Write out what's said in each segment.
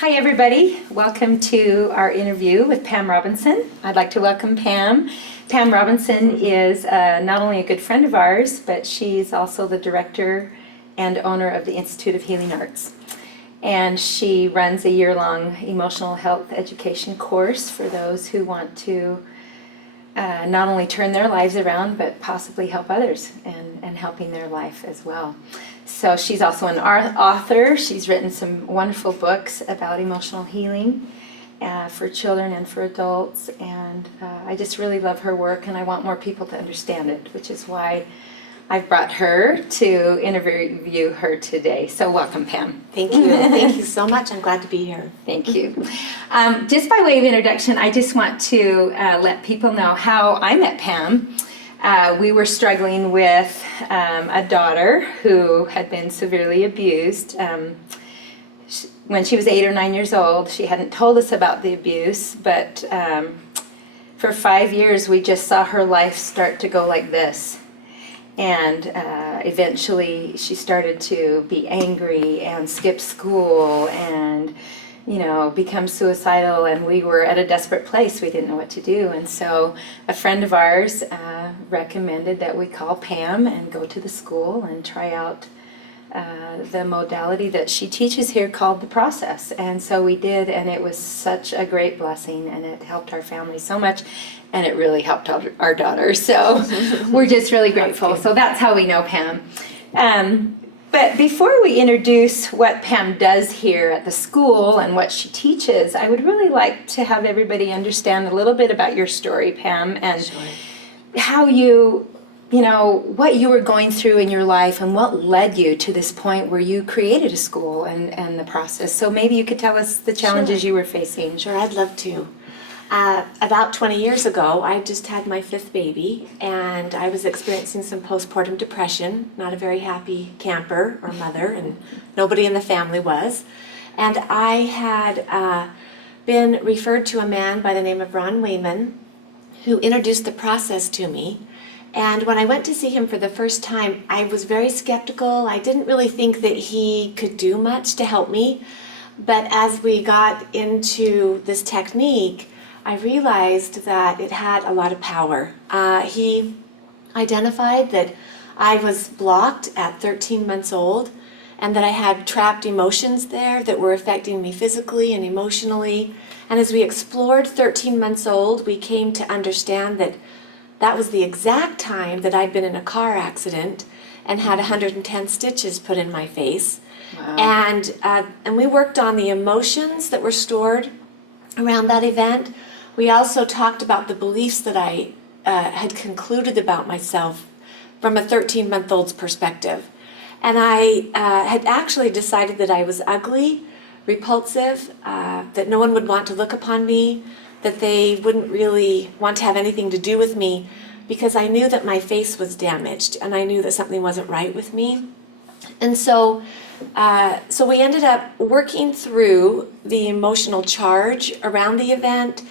Hi, everybody. Welcome to our interview with Pam Robinson. I'd like to welcome Pam. Pam Robinson is not only a good friend of ours, but she's also the director and owner of the Institute of Healing Arts. And she runs a year-long emotional health education course for those who want to not only turn their lives around, but possibly help others and helping their life as well. So she's also an author. She's written some wonderful books about emotional healing for children and for adults. And I just really love her work, and I want more people to understand it, which is why I've brought her to interview her today. So welcome, Pam. Thank you. Thank you so much. I'm glad to be here. Thank you. Just by way of introduction, I just want to let people know how I met Pam. We were struggling with a daughter who had been severely abused. When she was 8 or 9 years old, she hadn't told us about the abuse, but for 5 years we just saw her life start to go like this. And eventually she started to be angry and skip school and, become suicidal. And we were at a desperate place. We didn't know what to do. And so a friend of ours recommended that we call Pam and go to the school and try out the modality that she teaches here called the process. And so we did, and it was such a great blessing, and it helped our family so much, and it really helped our daughter. So we're just really grateful. So that's how we know Pam. But before we introduce what Pam does here at the school and what she teaches, I would really like to have everybody understand a little bit about your story, Pam, and how what you were going through in your life and what led you to this point where you created a school and the process. So maybe you could tell us the challenges you were facing. Sure, I'd love to. About 20 years ago, I just had my 5th baby, and I was experiencing some postpartum depression, not a very happy camper or mother, and nobody in the family was. And I had been referred to a man by the name of Ron Wayman, who introduced the process to me. And when I went to see him for the first time, I was very skeptical. I didn't really think that he could do much to help me. But as we got into this technique, I realized that it had a lot of power. He identified that I was blocked at 13 months old, and that I had trapped emotions there that were affecting me physically and emotionally. And as we explored 13 months old, we came to understand that that was the exact time that I'd been in a car accident and had 110 stitches put in my face. Wow. And we worked on the emotions that were stored around that event. We also talked about the beliefs that I had concluded about myself from a 13-month-old's perspective. And I had actually decided that I was ugly, repulsive, that no one would want to look upon me, that they wouldn't really want to have anything to do with me, because I knew that my face was damaged and I knew that something wasn't right with me. And so we ended up working through the emotional charge around the event.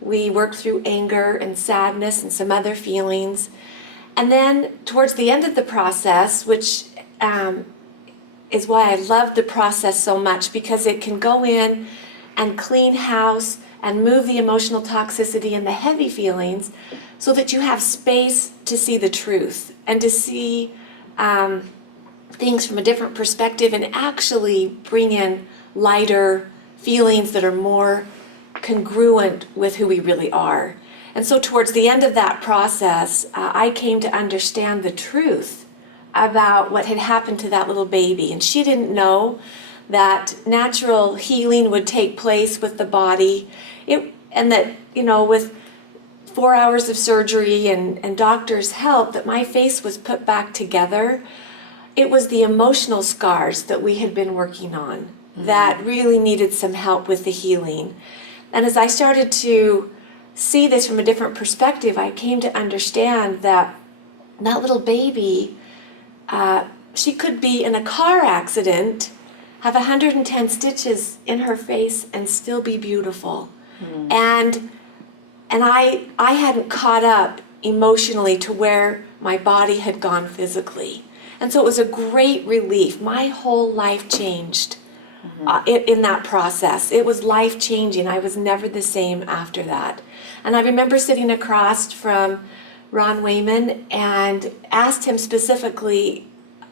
We worked through anger and sadness and some other feelings. And then towards the end of the process, which is why I love the process so much, because it can go in and clean house and move the emotional toxicity and the heavy feelings so that you have space to see the truth and to see things from a different perspective and actually bring in lighter feelings that are more congruent with who we really are. And so towards the end of that process, I came to understand the truth about what had happened to that little baby. And she didn't know that natural healing would take place with the body. And that, with 4 hours of surgery and doctors' help, that my face was put back together. It was the emotional scars that we had been working on that really needed some help with the healing. And as I started to see this from a different perspective, I came to understand that little baby, she could be in a car accident, have 110 stitches in her face, and still be beautiful. And I hadn't caught up emotionally to where my body had gone physically. And so it was a great relief. My whole life changed in that process. It was life-changing. I was never the same after that. And I remember sitting across from Ron Wayman and asked him specifically,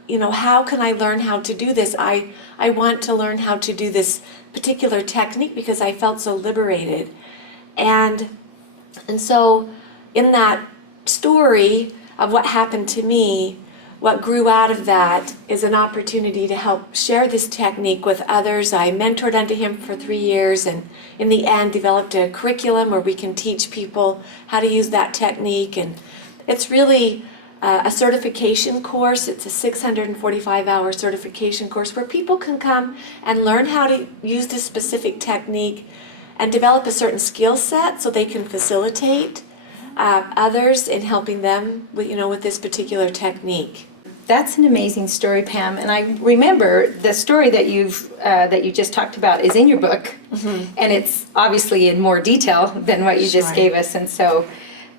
how can I learn how to do this? I want to learn how to do this particular technique because I felt so liberated. And so in that story of what happened to me, what grew out of that is an opportunity to help share this technique with others. I mentored under him for 3 years and in the end developed a curriculum where we can teach people how to use that technique. And it's really a certification course. It's a 645-hour certification course where people can come and learn how to use this specific technique and develop a certain skill set so they can facilitate others in helping them with this particular technique. That's an amazing story, Pam. And I remember the story that you just talked about is in your book, and it's obviously in more detail than what you just gave us. And so,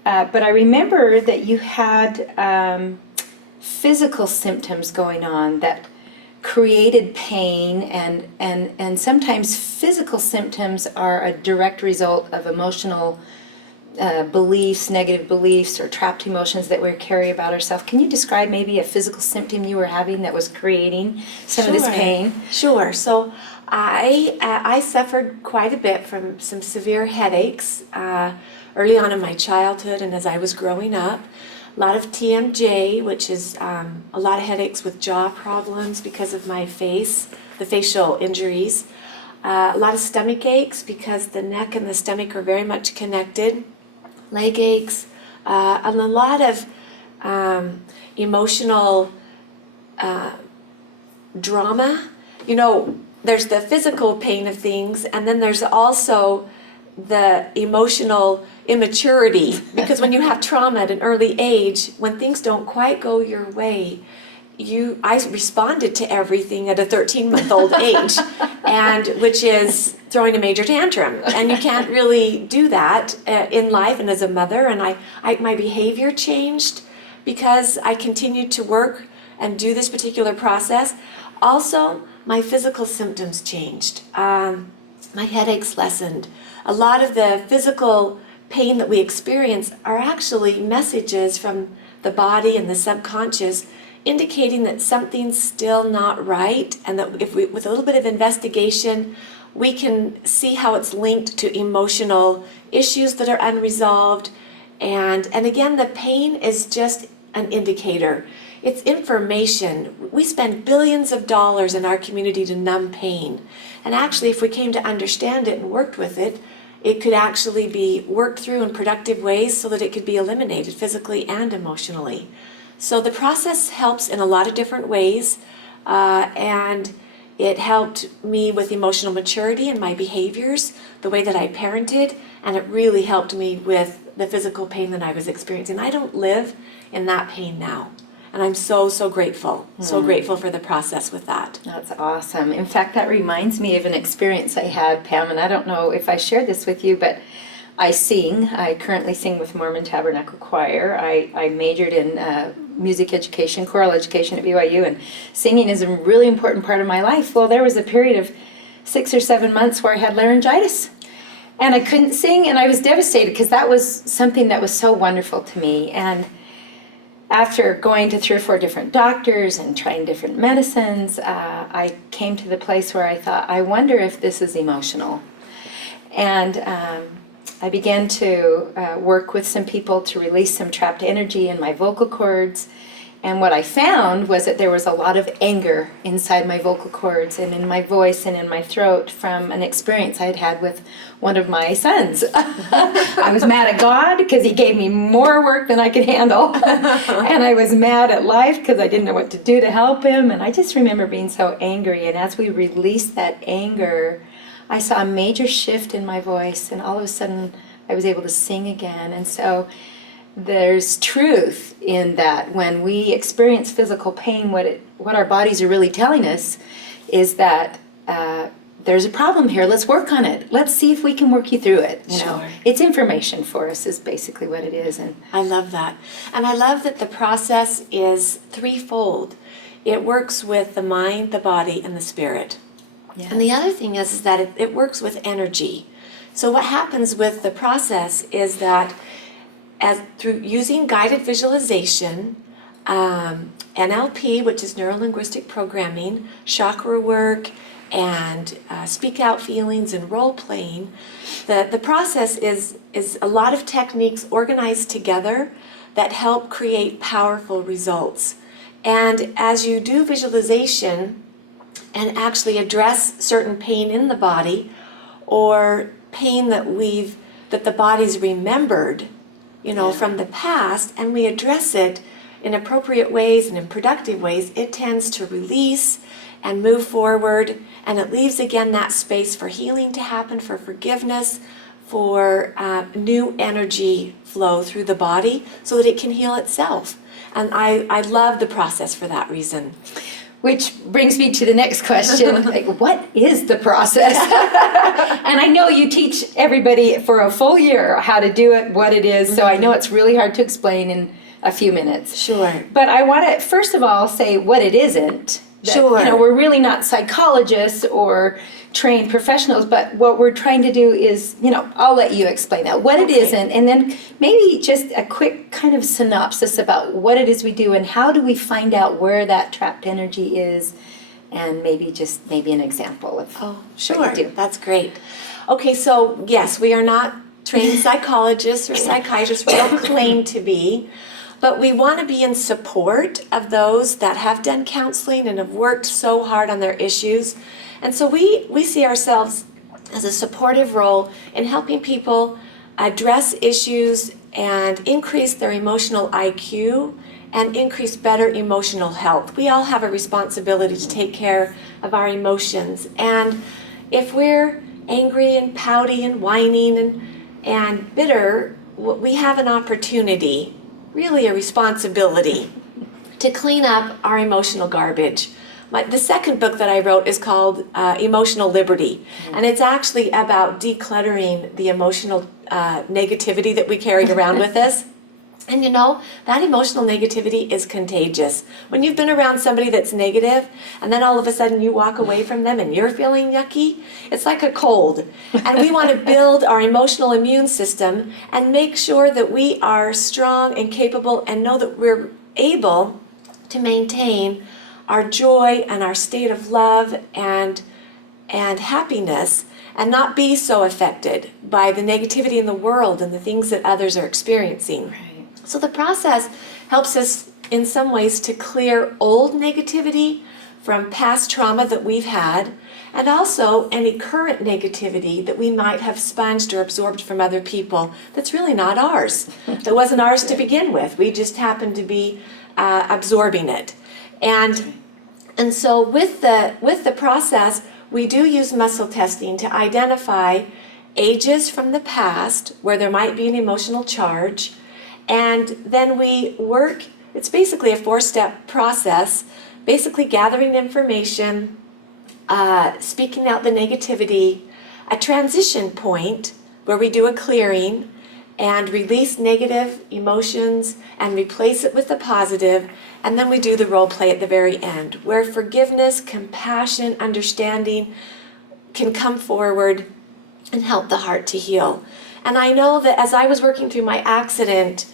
but I remember that you had physical symptoms going on that created pain, and sometimes physical symptoms are a direct result of emotional beliefs, negative beliefs, or trapped emotions that we carry about ourselves. Can you describe maybe a physical symptom you were having that was creating some of this pain? Sure. So I suffered quite a bit from some severe headaches early on in my childhood and as I was growing up. A lot of TMJ, which is a lot of headaches with jaw problems because of my face, the facial injuries. A lot of stomach aches because the neck and the stomach are very much connected. Leg aches, and a lot of emotional drama. There's the physical pain of things, and then there's also the emotional immaturity, because when you have trauma at an early age, when things don't quite go your way, I responded to everything at a 13-month-old age, and which is throwing a major tantrum, and you can't really do that in life and as a mother. And my behavior changed because I continued to work and do this particular process. Also, my physical symptoms changed. My headaches lessened. A lot of the physical pain that we experience are actually messages from the body and the subconscious indicating that something's still not right, and that if we, with a little bit of investigation, we can see how it's linked to emotional issues that are unresolved. And again, the pain is just an indicator. It's information. We spend billions of dollars in our community to numb pain. And actually, if we came to understand it and worked with it, it could actually be worked through in productive ways so that it could be eliminated physically and emotionally. So the process helps in a lot of different ways, and it helped me with emotional maturity and my behaviors, the way that I parented, and it really helped me with the physical pain that I was experiencing. I don't live in that pain now, and I'm so grateful, so grateful for the process with that. That's awesome. In fact, that reminds me of an experience I had, Pam, and I don't know if I shared this with you, but I sing. I currently sing with Mormon Tabernacle Choir. I majored in music education, choral education at BYU, and singing is a really important part of my life. Well, there was a period of 6 or 7 months where I had laryngitis, and I couldn't sing, and I was devastated because that was something that was so wonderful to me. And after going to 3 or 4 different doctors and trying different medicines, I came to the place where I thought, I wonder if this is emotional. And I began to work with some people to release some trapped energy in my vocal cords. And what I found was that there was a lot of anger inside my vocal cords and in my voice and in my throat from an experience I had had with one of my sons. I was mad at God because he gave me more work than I could handle. And I was mad at life because I didn't know what to do to help him. And I just remember being so angry. And as we released that anger, I saw a major shift in my voice, and all of a sudden I was able to sing again. And so there's truth in that. When we experience physical pain, what our bodies are really telling us is that there's a problem here. Let's work on it. Let's see if we can work you through it. You know, it's information for us is basically what it is. And I love that. And I love that the process is threefold. It works with the mind, the body, and the spirit. Yeah. And the other thing is that it works with energy. So what happens with the process is that as through using guided visualization, NLP, which is neuro-linguistic programming, chakra work, and speak out feelings and role playing, the process is a lot of techniques organized together that help create powerful results. And as you do visualization and actually address certain pain in the body, or pain that the body's remembered, from the past, and we address it in appropriate ways and in productive ways, it tends to release and move forward, and it leaves again that space for healing to happen, for forgiveness, for new energy flow through the body so that it can heal itself. And I love the process for that reason. Which brings me to the next question, like, what is the process? And I know you teach everybody for a full year how to do it, what it is, so I know it's really hard to explain in a few minutes. Sure. But I want to, first of all, say what it isn't. That, Sure. We're really not psychologists or trained professionals, but what we're trying to do is, I'll let you explain that, what it isn't, and then maybe just a quick kind of synopsis about what it is we do and how do we find out where that trapped energy is, and maybe an example of Sure. what you do. That's great. Okay, so yes, we are not trained psychologists or psychiatrists. We don't claim to be. But we want to be in support of those that have done counseling and have worked so hard on their issues. And so we see ourselves as a supportive role in helping people address issues and increase their emotional IQ and increase better emotional health. We all have a responsibility to take care of our emotions. And if we're angry and pouty and whining and bitter, we have an opportunity, really a responsibility, to clean up our emotional garbage. The second book that I wrote is called Emotional Liberty, and it's actually about decluttering the emotional negativity that we carry around with us. And that emotional negativity is contagious. When you've been around somebody that's negative, and then all of a sudden you walk away from them and you're feeling yucky, it's like a cold. And we want to build our emotional immune system and make sure that we are strong and capable and know that we're able to maintain our joy and our state of love and happiness, and not be so affected by the negativity in the world and the things that others are experiencing. Right. So the process helps us in some ways to clear old negativity from past trauma that we've had, and also any current negativity that we might have sponged or absorbed from other people that's really not ours. That wasn't ours to begin with. We just happened to be absorbing it. And so with the process, we do use muscle testing to identify ages from the past where there might be an emotional charge. And then we work, it's basically a 4-step process, basically gathering information, speaking out the negativity, a transition point where we do a clearing and release negative emotions and replace it with the positive, and then we do the role play at the very end, where forgiveness, compassion, understanding can come forward and help the heart to heal. And I know that as I was working through my accident,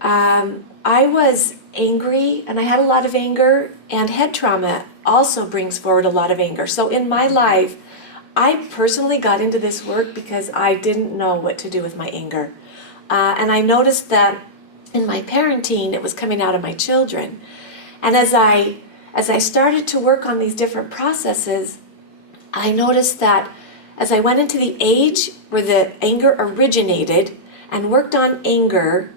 I was angry, and I had a lot of anger, and head trauma also brings forward a lot of anger. So in my life, I personally got into this work because I didn't know what to do with my anger. And I noticed that in my parenting, it was coming out of my children. And as I started to work on these different processes, I noticed that as I went into the age where the anger originated and worked on anger,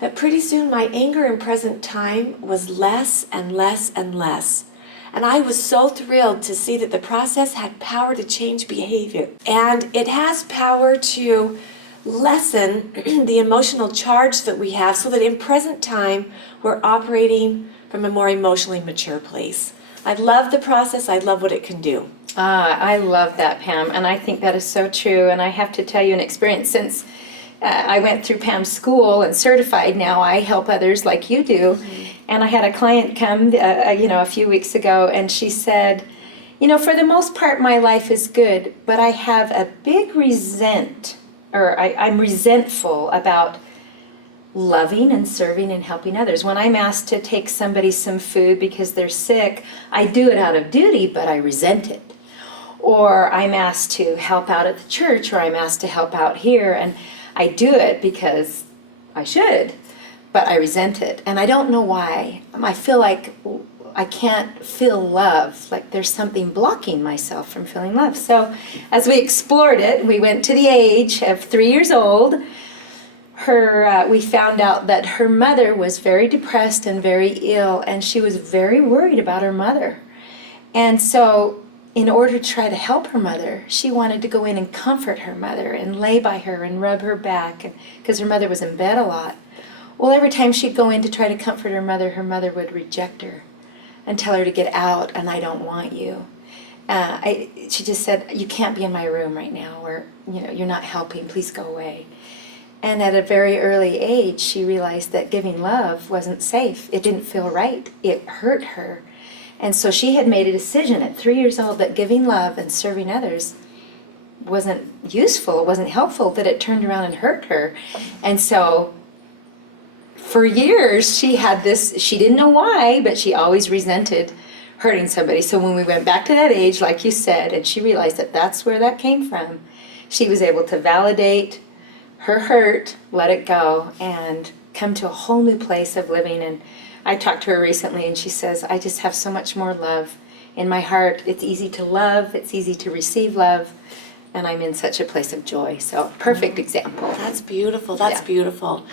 that pretty soon my anger in present time was less and less and less. And I was so thrilled to see that the process had power to change behavior. And it has power to lessen the emotional charge that we have so that in present time we're operating from a more emotionally mature place. I love the process. I love what it can do. I love that, Pam, and I think that is so true. And I have to tell you an experience since I went through Pam's school and certified. Now I help others like you do. Mm-hmm. And I had a client come, a few weeks ago, and she said, for the most part, my life is good, but I have a big I'm resentful about loving and serving and helping others. When I'm asked to take somebody some food because they're sick, I do it out of duty, but I resent it. Or I'm asked to help out at the church, or I'm asked to help out here, and I do it because I should, but I resent it. And I don't know why. I feel like I can't feel love, like there's something blocking myself from feeling love. So as we explored it, we went to the age of 3 years old. We found out that her mother was very depressed and very ill, and she was very worried about her mother. And so in order to try to help her mother, she wanted to go in and comfort her mother and lay by her and rub her back, because her mother was in bed a lot. Well, every time she'd go in to try to comfort her mother would reject her and tell her to get out, and I don't want you. She just said, you can't be in my room right now, or you're not helping, please go away. And at a very early age, she realized that giving love wasn't safe. It didn't feel right. It hurt her. And so she had made a decision at 3 years old that giving love and serving others wasn't useful, it wasn't helpful, that it turned around and hurt her. And so for years she had this, she didn't know why, but she always resented hurting somebody. So when we went back to that age, like you said, and she realized that that's where that came from, she was able to validate her hurt, let it go, and come to a whole new place of living. And I talked to her recently, and she says, I just have so much more love in my heart. It's easy to love, it's easy to receive love, and I'm in such a place of joy. So, perfect example. That's beautiful. That's beautiful.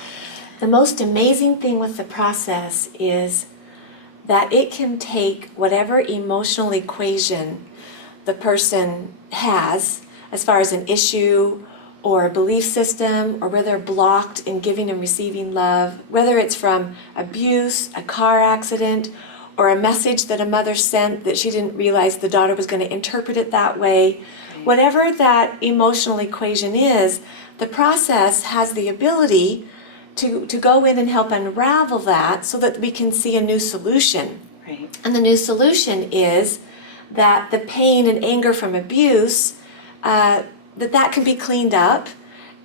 The most amazing thing with the process is that it can take whatever emotional equation the person has, as far as an issue or a belief system, or where they're blocked in giving and receiving love, whether it's from abuse, a car accident, or a message that a mother sent that she didn't realize the daughter was going to interpret it that way. Whatever that emotional equation is, the process has the ability to go in and help unravel that so that we can see a new solution. Right. And the new solution is that the pain and anger from abuse, that can be cleaned up,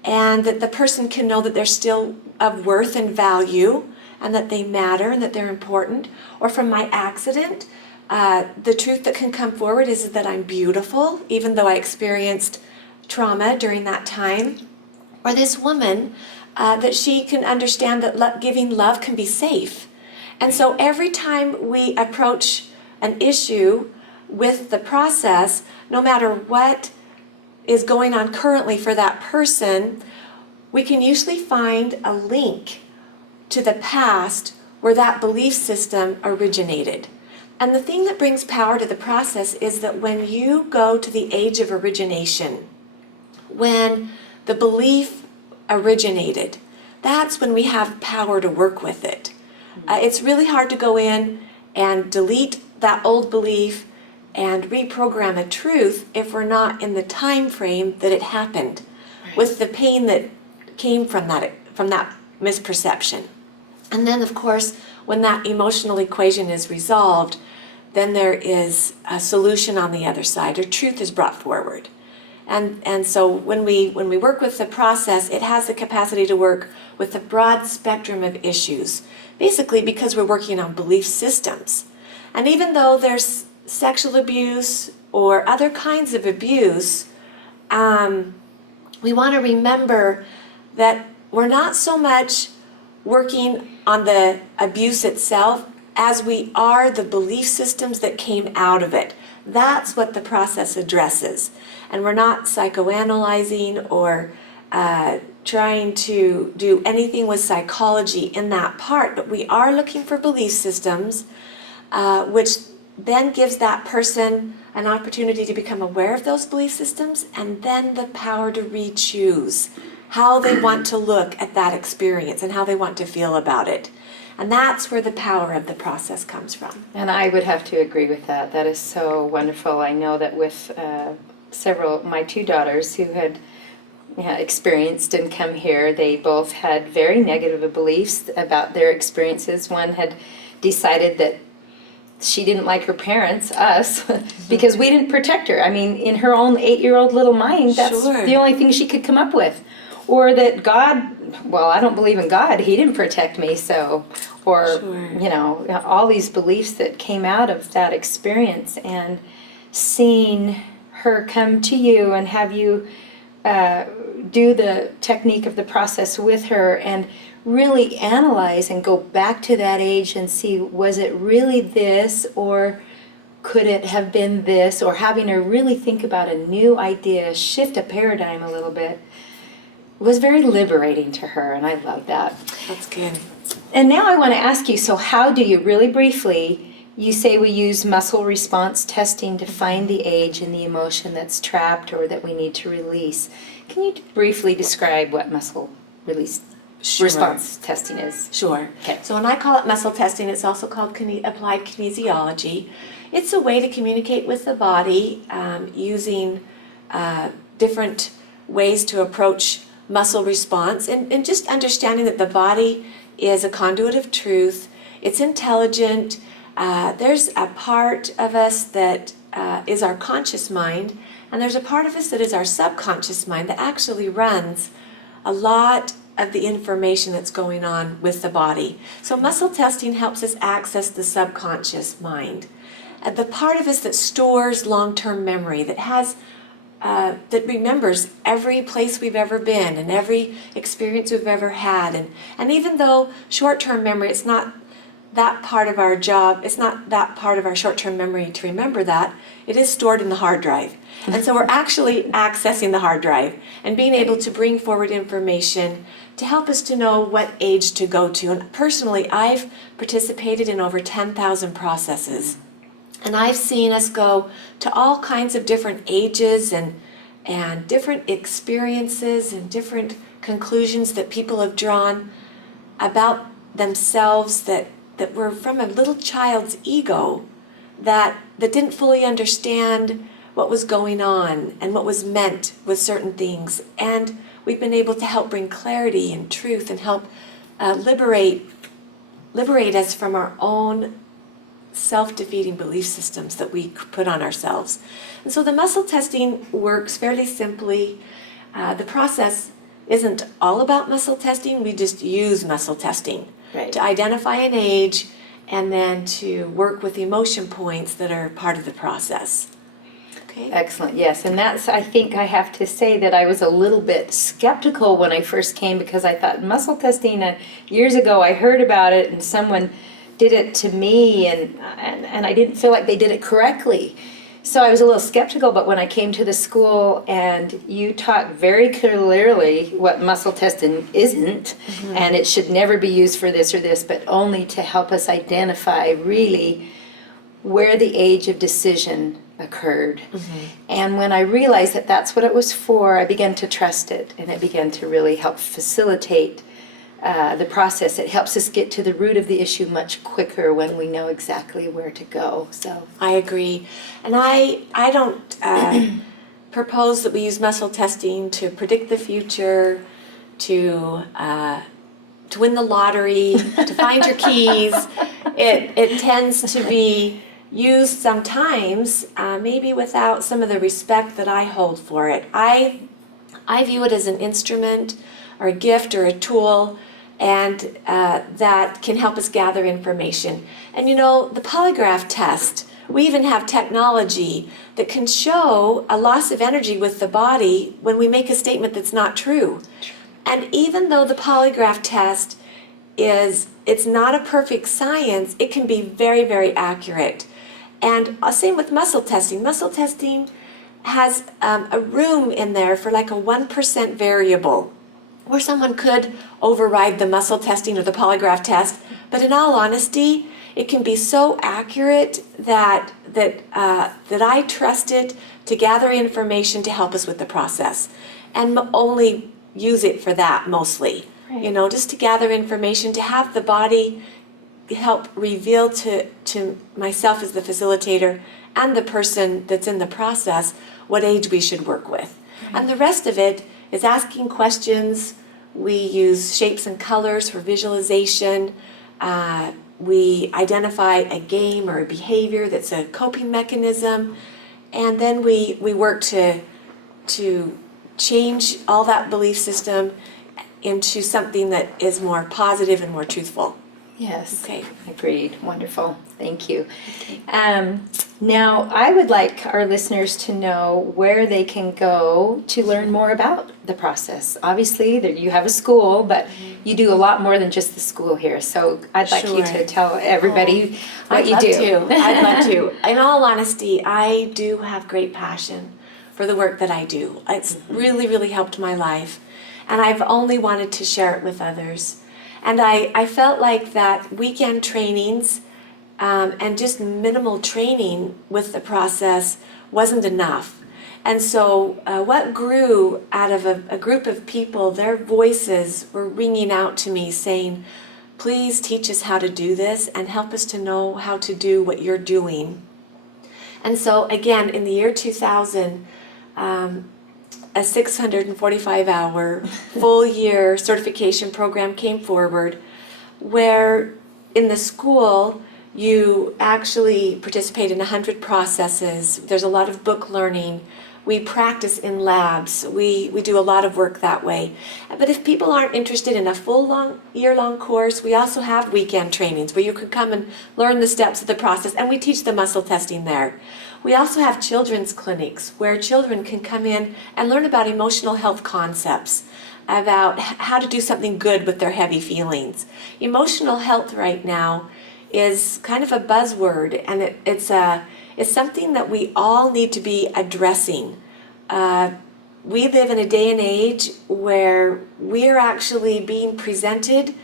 and that the person can know that they're still of worth and value, and that they matter and that they're important. Or from my accident, the truth that can come forward is that I'm beautiful, even though I experienced trauma during that time. Or this woman, that she can understand that giving love can be safe. And so every time we approach an issue with the process, no matter what is going on currently for that person, we can usually find a link to the past where that belief system originated. And the thing that brings power to the process is that when you go to the age of origination, when the belief originated, that's when we have power to work with it. It's really hard to go in and delete that old belief and reprogram a truth if we're not in the time frame that it happened, with the pain that came from that misperception. And then, of course, when that emotional equation is resolved, then there is a solution on the other side, or truth is brought forward. And so when we work with the process, it has the capacity to work with a broad spectrum of issues, basically because we're working on belief systems. And even though there's sexual abuse or other kinds of abuse, we want to remember that we're not so much working on the abuse itself as we are the belief systems that came out of it. That's what the process addresses. And we're not psychoanalyzing or trying to do anything with psychology in that part, but we are looking for belief systems, which then gives that person an opportunity to become aware of those belief systems, and then the power to re-choose how they want to look at that experience and how they want to feel about it. And that's where the power of the process comes from. And I would have to agree with that. That is so wonderful. I know that with my two daughters who had experienced and come here, they both had very negative beliefs about their experiences. One had decided that she didn't like her parents, us, because we didn't protect her. I mean, in her own 8-year-old little mind, that's Sure. the only thing she could come up with. Or that God, well, I don't believe in God, he didn't protect me, so, or, Sure. you know, all these beliefs that came out of that experience, and seeing her come to you and have you do the technique of the process with her and really analyze and go back to that age and see, was it really this, or could it have been this, or having her really think about a new idea, shift a paradigm a little bit, was very liberating to her, and I love that. That's good. And now I want to ask you, so how do you, really briefly, you say we use muscle response testing to find the age and the emotion that's trapped or that we need to release. Can you briefly describe what muscle release Sure. response testing is? Sure. Okay. So when I call it muscle testing, it's also called applied kinesiology. It's a way to communicate with the body using different ways to approach muscle response, and just understanding that the body is a conduit of truth. It's intelligent. There's a part of us that is our conscious mind, and there's a part of us that is our subconscious mind that actually runs a lot of the information that's going on with the body. So muscle testing helps us access the subconscious mind, the part of us that stores long-term memory, that has that remembers every place we've ever been and every experience we've ever had. And even though short-term memory, it's not that part of our job, it's not that part of our short-term memory to remember that, it is stored in the hard drive. And so we're actually accessing the hard drive and being able to bring forward information to help us to know what age to go to. And personally, I've participated in over 10,000 processes. And I've seen us go to all kinds of different ages and different experiences and different conclusions that people have drawn about themselves that were from a little child's ego that didn't fully understand what was going on and what was meant with certain things. And we've been able to help bring clarity and truth and help liberate us from our own self-defeating belief systems that we put on ourselves. And so the muscle testing works fairly simply. The process isn't all about muscle testing, we just use muscle testing to identify an age and then to work with emotion points that are part of the process. Okay. Excellent, yes, and that's, I think I have to say that I was a little bit skeptical when I first came, because I thought muscle testing, years ago I heard about it and someone did it to me, and I didn't feel like they did it correctly. So I was a little skeptical, but when I came to the school and you taught very clearly what muscle testing isn't, and it should never be used for this or this, but only to help us identify really where the age of decision occurred. And when I realized that that's what it was for, I began to trust it, and it began to really help facilitate the process. It helps us get to the root of the issue much quicker when we know exactly where to go. So I agree. And I don't propose that we use muscle testing to predict the future, to win the lottery, to find your keys. It tends to be used sometimes, maybe without some of the respect that I hold for it. I view it as an instrument or a gift or a tool, and that can help us gather information. And you know, the polygraph test, we even have technology that can show a loss of energy with the body when we make a statement that's not true. And even though the polygraph test it's not a perfect science, it can be very, very accurate. And same with muscle testing. Muscle testing has a room in there for like a 1% variable, where someone could override the muscle testing or the polygraph test. But in all honesty, it can be so accurate that I trust it to gather information to help us with the process, and only use it for that mostly. Right. You know, just to gather information, to have the body help reveal to myself as the facilitator and the person that's in the process what age we should work with. Right. And the rest of it is asking questions. We use shapes and colors for visualization. we identify a game or a behavior that's a coping mechanism, and then we work to change all that belief system into something that is more positive and more truthful. Yes. Okay. Agreed. Wonderful. Thank you. Now, I would like our listeners to know where they can go to learn more about the process. Obviously, you have a school, but you do a lot more than just the school here. So I'd like you to tell everybody what you do. I'd love to. In all honesty, I do have great passion for the work that I do. It's really, really helped my life. And I've only wanted to share it with others. And I felt like that weekend trainings and just minimal training with the process wasn't enough. And so what grew out of a group of people, their voices were ringing out to me saying, please teach us how to do this and help us to know how to do what you're doing. And so again, in the year 2000, a 645-hour full-year certification program came forward where in the school you actually participate in 100 processes. There's a lot of book learning. We practice in labs. We do a lot of work that way. But if people aren't interested in a full year-long course, we also have weekend trainings where you can come and learn the steps of the process, and we teach the muscle testing there. We also have children's clinics where children can come in and learn about emotional health concepts, about how to do something good with their heavy feelings. Emotional health right now is kind of a buzzword, and it's something that we all need to be addressing. We live in a day and age where we're actually being presented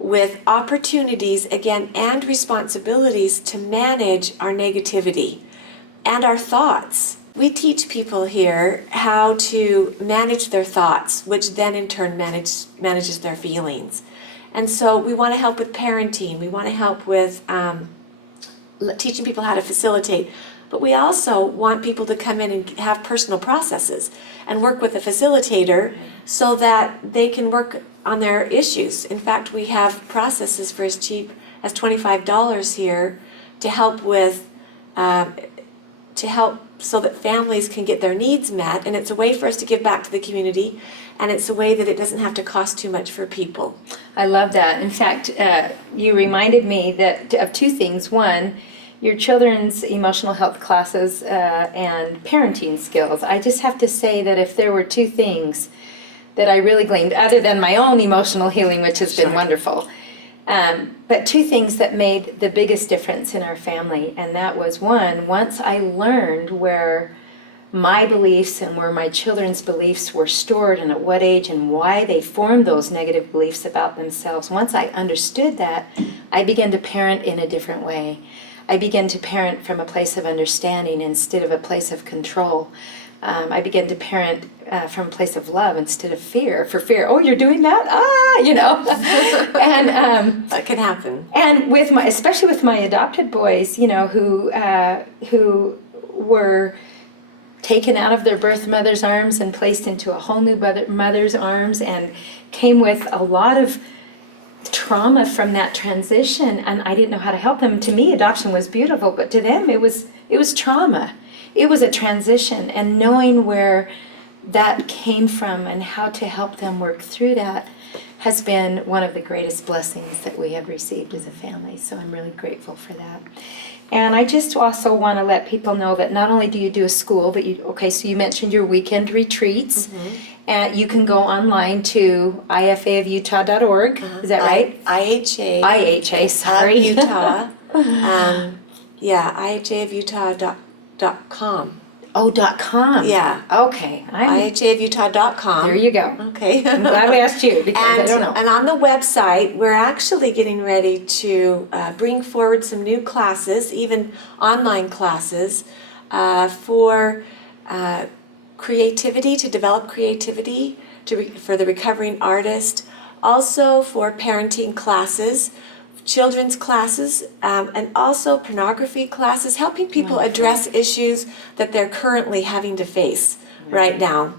with opportunities, again, and responsibilities to manage our negativity and our thoughts. We teach people here how to manage their thoughts, which then in turn manages their feelings. And so we want to help with parenting. We want to help with teaching people how to facilitate. But we also want people to come in and have personal processes and work with a facilitator so that they can work on their issues. In fact, we have processes for as cheap as $25 here to help with so that families can get their needs met, and it's a way for us to give back to the community, and it's a way that it doesn't have to cost too much for people. I love that. In fact, you reminded me of two things. One, your children's emotional health classes and parenting skills. I just have to say that if there were two things that I really gleaned, other than my own emotional healing, which has been wonderful, but two things that made the biggest difference in our family, and that was one, once I learned where my beliefs and where my children's beliefs were stored and at what age and why they formed those negative beliefs about themselves, once I understood that, I began to parent in a different way. I began to parent from a place of understanding instead of a place of control. I began to parent from a place of love instead of fear. For fear, oh, you're doing that? And that can happen. And especially with my adopted boys, who were taken out of their birth mother's arms and placed into a whole new mother's arms, and came with a lot of trauma from that transition, and I didn't know how to help them. To me, adoption was beautiful, but to them, it was trauma. It was a transition, and knowing where that came from and how to help them work through that has been one of the greatest blessings that we have received as a family. So I'm really grateful for that. And I just also want to let people know that not only do you do a school, but so you mentioned your weekend retreats. And you can go online to ifaofutah.org. Is that right? IHA, sorry. Utah. IHAofutah.com. Oh, .com. Yeah. Okay. IHAofutah.com. There you go. Okay. I'm glad we asked you because I don't know. And on the website, we're actually getting ready to bring forward some new classes, even online classes, for creativity, to develop creativity for the recovering artist, also for parenting classes, children's classes, and also pornography classes, helping people address issues that they're currently having to face right now.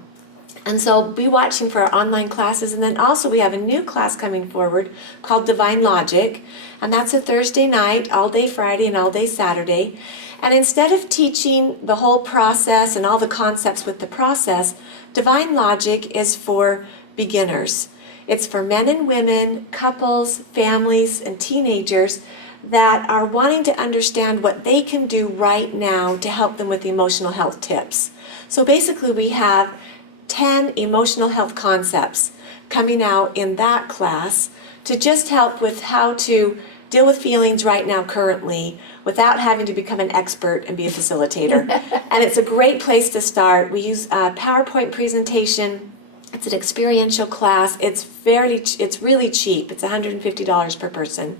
And so be watching for our online classes. And then also we have a new class coming forward called Divine Logic. And that's a Thursday night, all day Friday and all day Saturday. And instead of teaching the whole process and all the concepts with the process, Divine Logic is for beginners. It's for men and women, couples, families, and teenagers that are wanting to understand what they can do right now to help them with emotional health tips. So basically we have 10 emotional health concepts coming out in that class to just help with how to deal with feelings right now currently without having to become an expert and be a facilitator. And it's a great place to start. We use a PowerPoint presentation. It's an experiential class. It's really cheap. It's $150 per person.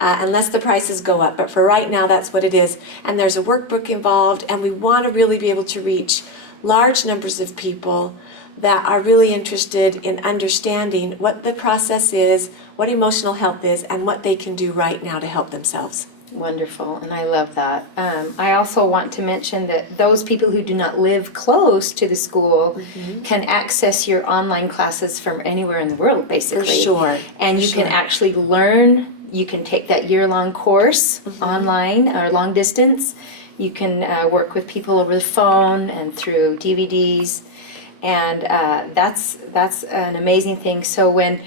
Unless the prices go up, but for right now that's what it is. And there's a workbook involved, and we want to really be able to reach large numbers of people that are really interested in understanding what the process is, what emotional health is, and what they can do right now to help themselves. Wonderful, and I love that. I also want to mention that those people who do not live close to the school can access your online classes from anywhere in the world, basically. For sure. And you can actually learn, you can take that year-long course online or long distance. You can work with people over the phone and through DVDs. And that's an amazing thing. So when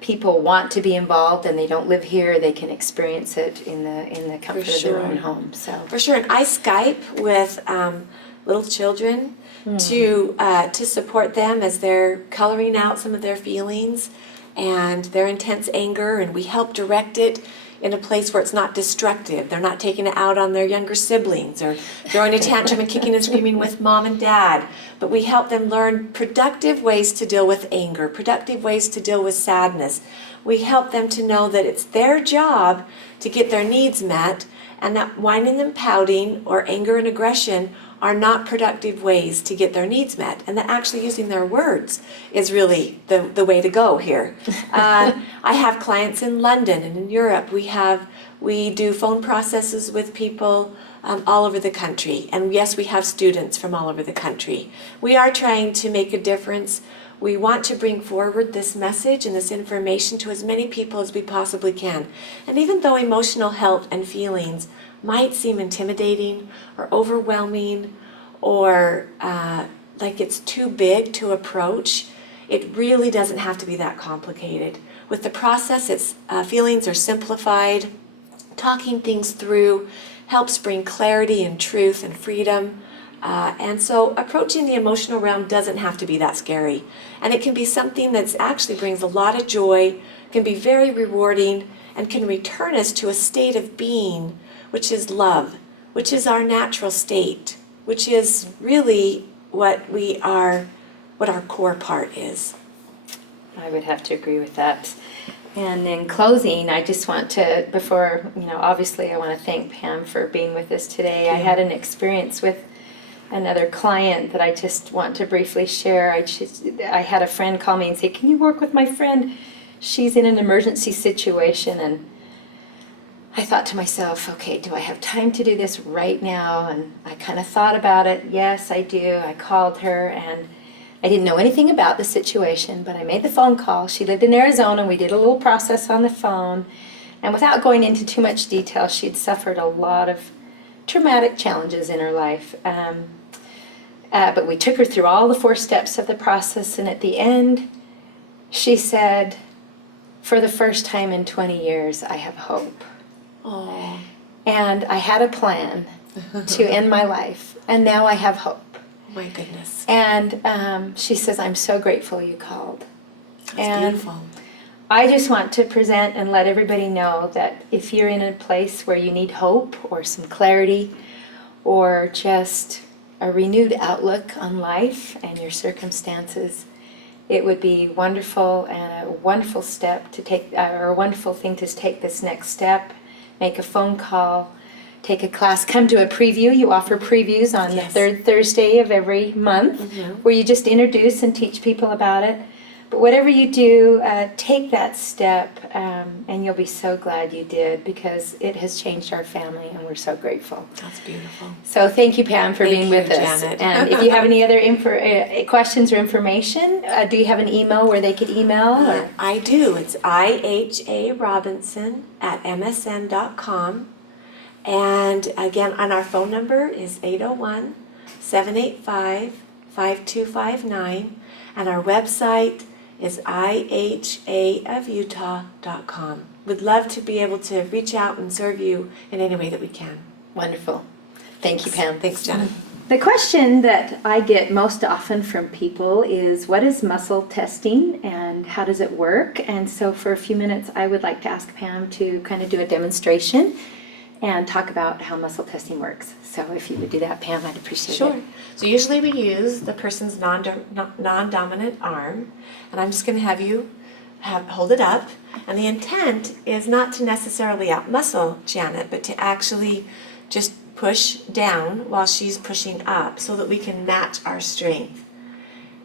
people want to be involved and they don't live here, they can experience it in the comfort of their own home. So for sure, and I Skype with little children to support them as they're coloring out some of their feelings and their intense anger, and we help direct it in a place where it's not destructive. They're not taking it out on their younger siblings or throwing a tantrum and kicking and screaming with mom and dad. But we help them learn productive ways to deal with anger, productive ways to deal with sadness. We help them to know that it's their job to get their needs met, and that whining and pouting or anger and aggression are not productive ways to get their needs met, and that actually using their words is really the way to go here. I have clients in London and in Europe. We do phone processes with people all over the country, and yes, we have students from all over the country. We are trying to make a difference. We want to bring forward this message and this information to as many people as we possibly can. And even though emotional health and feelings might seem intimidating or overwhelming or like it's too big to approach, it really doesn't have to be that complicated. With the process, feelings are simplified. Talking things through helps bring clarity and truth and freedom. And so approaching the emotional realm doesn't have to be that scary. And it can be something that actually brings a lot of joy, can be very rewarding, and can return us to a state of being, which is love, which is our natural state, which is really what our core part is. I would have to agree with that. And in closing, I just want to, obviously I want to thank Pam for being with us today. I had an experience with another client that I just want to briefly share. I had a friend call me and say, "Can you work with my friend? She's in an emergency situation." And I thought to myself, okay, do I have time to do this right now? And I kind of thought about it. Yes, I do. I called her, and I didn't know anything about the situation, but I made the phone call. She lived in Arizona. We did a little process on the phone. And without going into too much detail, she'd suffered a lot of traumatic challenges in her life. But we took her through all the 4 steps of the process, and at the end, she said, "For the first time in 20 years, I have hope." Oh. And I had a plan to end my life, and now I have hope. My goodness. And she says, "I'm so grateful you called." That's beautiful. I just want to present and let everybody know that if you're in a place where you need hope or some clarity or just a renewed outlook on life and your circumstances, it would be wonderful and a wonderful step to take, or a wonderful thing to take this next step. Make a phone call, take a class, come to a preview. You offer previews on the 3rd Thursday of every month where you just introduce and teach people about it. But whatever you do, take that step, and you'll be so glad you did, because it has changed our family, and we're so grateful. That's beautiful. So thank you, Pam, for being with us. Janet. And if you have any other questions or information, do you have an email where they could email? Or? I do. It's iharobinson@msn.com. And again, and our phone number is 801-785-5259. And our website is ihaofutah.com. We'd love to be able to reach out and serve you in any way that we can. Wonderful. Thank you, Pam. Thanks, Janet. The question that I get most often from people is, what is muscle testing and how does it work? And so for a few minutes, I would like to ask Pam to kind of do a demonstration and talk about how muscle testing works. So if you would do that, Pam, I'd appreciate it. Sure. So usually we use the person's non-dominant arm, and I'm just going to have you hold it up. And the intent is not to necessarily outmuscle Janet, but to actually just push down while she's pushing up so that we can match our strength.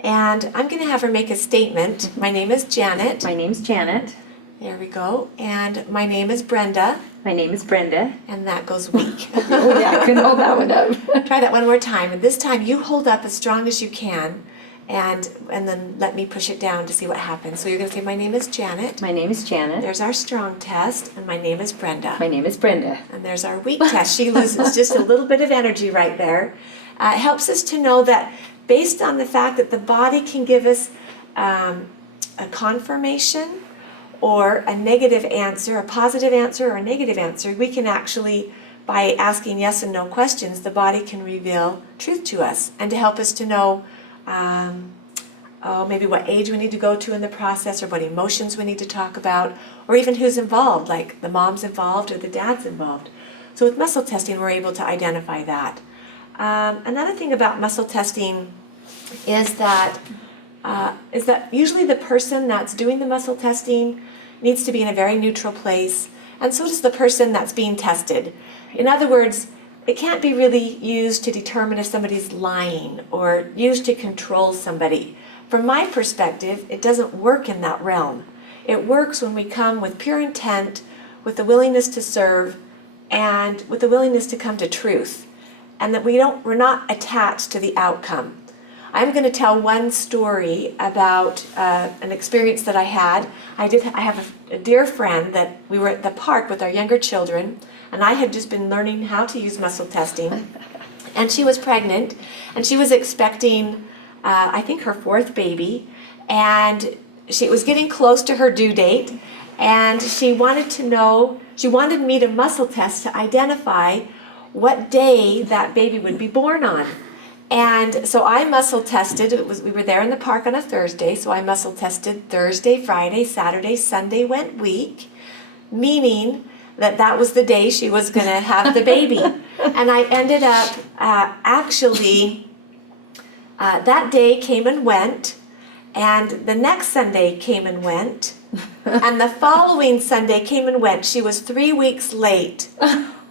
And I'm going to have her make a statement. My name is Janet. My name's Janet. There we go. And my name is Brenda. My name is Brenda. And that goes weak. Oh, yeah, I couldn't hold that one up. Try that one more time. And this time you hold up as strong as you can, and then let me push it down to see what happens. So you're going to say, my name is Janet. My name is Janet. There's our strong test, and my name is Brenda. My name is Brenda. And there's our weak test. She loses just a little bit of energy right there. It helps us to know that based on the fact that the body can give us a confirmation or a negative answer, a positive answer or a negative answer, we can actually, by asking yes and no questions, the body can reveal truth to us and to help us to know maybe what age we need to go to in the process, or what emotions we need to talk about, or even who's involved, like the mom's involved or the dad's involved. So with muscle testing, we're able to identify that. Another thing about muscle testing is that usually the person that's doing the muscle testing needs to be in a very neutral place, and so does the person that's being tested. In other words, it can't be really used to determine if somebody's lying or used to control somebody. From my perspective, it doesn't work in that realm. It works when we come with pure intent, with the willingness to serve, and with the willingness to come to truth, and that we're not attached to the outcome. I'm going to tell one story about an experience that I had. I have a dear friend that we were at the park with our younger children, and I had just been learning how to use muscle testing. And she was pregnant, and she was expecting, I think, her fourth baby, and she was getting close to her due date, and she wanted me to muscle test to identify what day that baby would be born on. And so I muscle tested. We were there in the park on a Thursday, so I muscle tested Thursday, Friday, Saturday, Sunday went week, meaning that was the day she was going to have the baby. And I ended up that day came and went, and the next Sunday came and went, and the following Sunday came and went. She was 3 weeks late,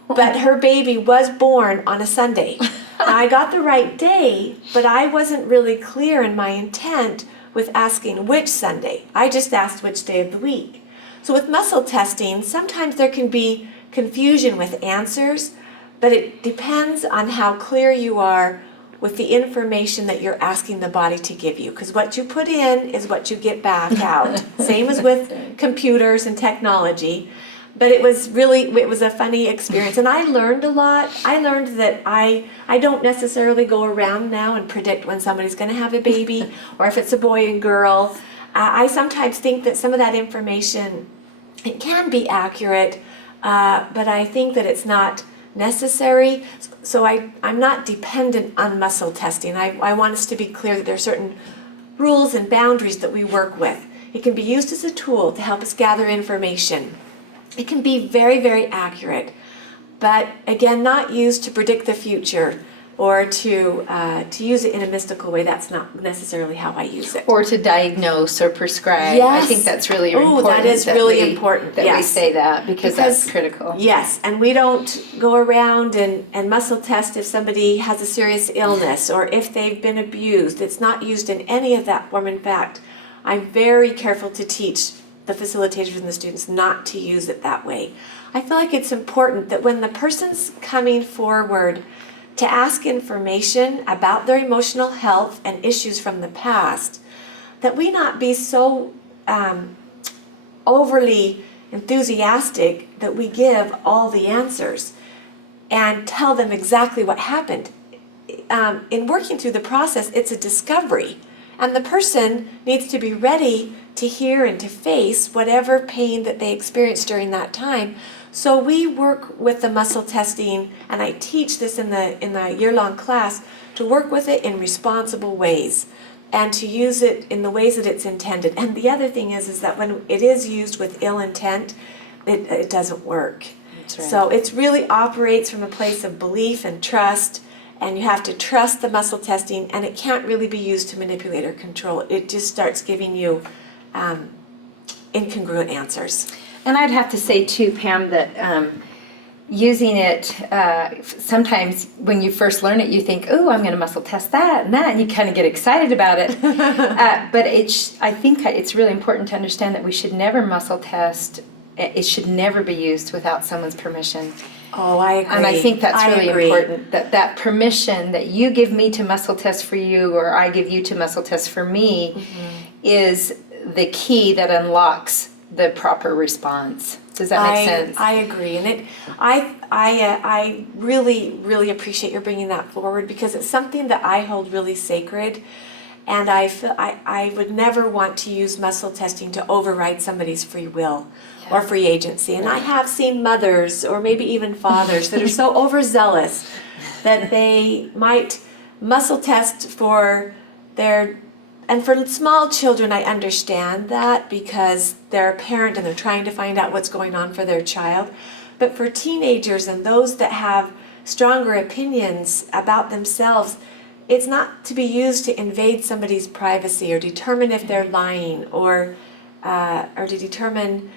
but her baby was born on a Sunday. I got the right day, but I wasn't really clear in my intent with asking which Sunday. I just asked which day of the week. So with muscle testing, sometimes there can be confusion with answers, but it depends on how clear you are with the information that you're asking the body to give you. Because what you put in is what you get back out. Same as with computers and technology. But it was a funny experience, and I learned a lot. I learned that I don't necessarily go around now and predict when somebody's going to have a baby or if it's a boy and girl. I sometimes think that some of that information, it can be accurate, but I think that it's not necessary. So I'm not dependent on muscle testing. I want us to be clear that there are certain rules and boundaries that we work with. It can be used as a tool to help us gather information. It can be very, very accurate, but again, not used to predict the future or to use it in a mystical way. That's not necessarily how I use it. Or to diagnose or prescribe. Yes. I think that's really important. That is really important. That we say that because that's critical. Yes, and we don't go around and muscle test if somebody has a serious illness or if they've been abused. It's not used in any of that form. In fact, I'm very careful to teach the facilitators and the students not to use it that way. I feel like it's important that when the person's coming forward to ask information about their emotional health and issues from the past, that we not be so overly enthusiastic that we give all the answers and tell them exactly what happened. In working through the process, it's a discovery, and the person needs to be ready to hear and to face whatever pain that they experienced during that time. So we work with the muscle testing, and I teach this in the year-long class, to work with it in responsible ways and to use it in the ways that it's intended. And the other thing is that when it is used with ill intent, it doesn't work. That's right. So it really operates from a place of belief and trust, and you have to trust the muscle testing, and it can't really be used to manipulate or control. It just starts giving you incongruent answers. And I'd have to say too, Pam, that using it, sometimes when you first learn it, you think, oh, I'm going to muscle test that and that, and you kind of get excited about it. But I think it's really important to understand that we should never muscle test. It should never be used without someone's permission. Oh, I agree. And I think that's really agree. important, that permission that you give me to muscle test for you, or I give you to muscle test for me, is the key that unlocks the proper response. Does that make sense? I agree, and I really appreciate your bringing that forward, because it's something that I hold really sacred, and I feel I would never want to use muscle testing to override somebody's free will or free agency. And I have seen mothers, or maybe even fathers, that are so overzealous that they might muscle test for their. And for small children, I understand that, because they're a parent and they're trying to find out what's going on for their child. But for teenagers and those that have stronger opinions about themselves, it's not to be used to invade somebody's privacy or determine if they're lying, or to determine,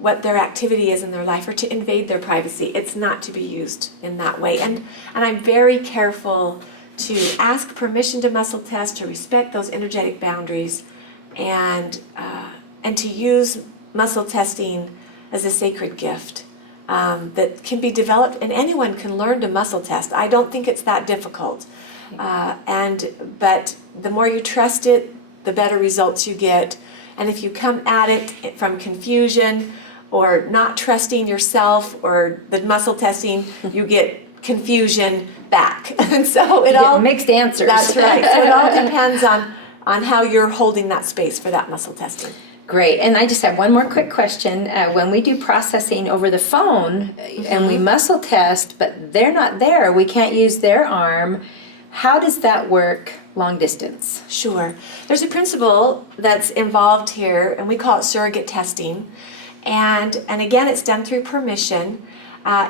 what their activity is in their life, or to invade their privacy. It's not to be used in that way. And I'm very careful to ask permission to muscle test, to respect those energetic boundaries, and to use muscle testing as a sacred gift that can be developed, and anyone can learn to muscle test. I don't think it's that difficult. But the more you trust it, the better results you get. And if you come at it from confusion or not trusting yourself or the muscle testing, you get confusion back. And so it all mixed answers. That's right. So it all depends on how you're holding that space for that muscle testing. Great. And I just have one more quick question. When we do processing over the phone and we muscle test, but they're not there, we can't use their arm, how does that work long distance? Sure. There's a principle that's involved here, and we call it surrogate testing. And again, it's done through permission.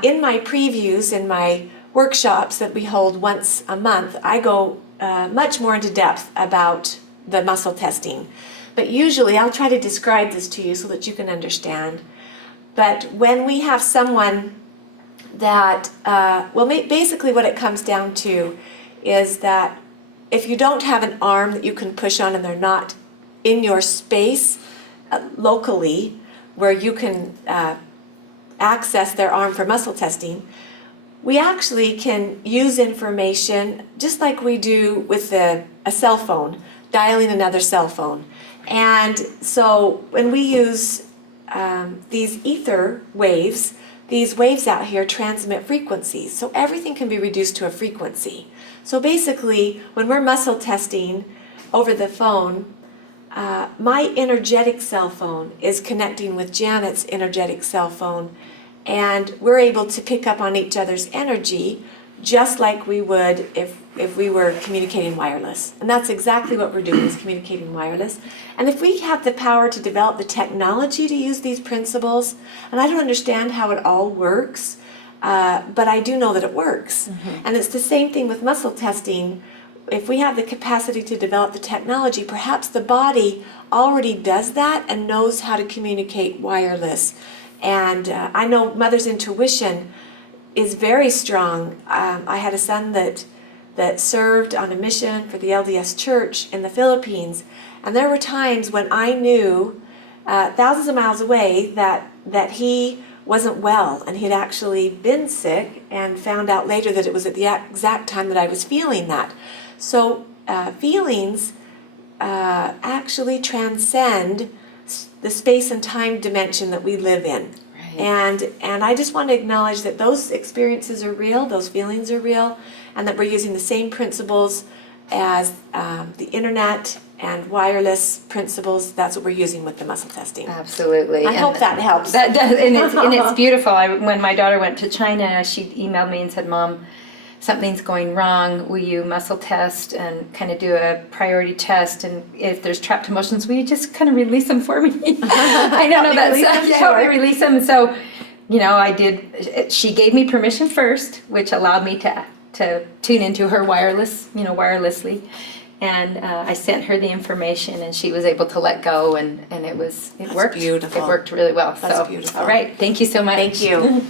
In my previews, in my workshops that we hold once a month, I go much more into depth about the muscle testing. But usually I'll try to describe this to you so that you can understand. But when we have someone that, basically what it comes down to is that if you don't have an arm that you can push on and they're not in your space locally where you can access their arm for muscle testing, we actually can use information just like we do with a cell phone, dialing another cell phone. And so when we use these ether waves, these waves out here transmit frequencies. So everything can be reduced to a frequency. So basically, when we're muscle testing over the phone, my energetic cell phone is connecting with Janet's energetic cell phone, and we're able to pick up on each other's energy just like we would if we were communicating wireless. And that's exactly what we're doing, is communicating wireless. And if we have the power to develop the technology to use these principles, and I don't understand how it all works, but I do know that it works. And it's the same thing with muscle testing. If we have the capacity to develop the technology, perhaps the body already does that and knows how to communicate wireless. And I know mother's intuition is very strong. I had a son that served on a mission for the LDS Church in the Philippines, And there were times when I knew, thousands of miles away, that he wasn't well, and he'd actually been sick, and found out later that it was at the exact time that I was feeling that. So feelings actually transcend the space and time dimension that we live in. Right. And I just want to acknowledge that those experiences are real, those feelings are real, and that we're using the same principles as the internet and wireless principles. That's what we're using with the muscle testing. Absolutely. I hope that helps. That does, and it's beautiful. When my daughter went to China, she emailed me and said, "Mom, something's going wrong. Will you muscle test and kind of do a priority test? And if there's trapped emotions, will you just kind of release them for me?" I don't know that. Help me release them. So, I did. She gave me permission first, which allowed me to tune into her wirelessly. And I sent her the information, and she was able to let go, and it worked. Beautiful. It worked really well. That's so, beautiful. All right. Thank you so much. Thank you.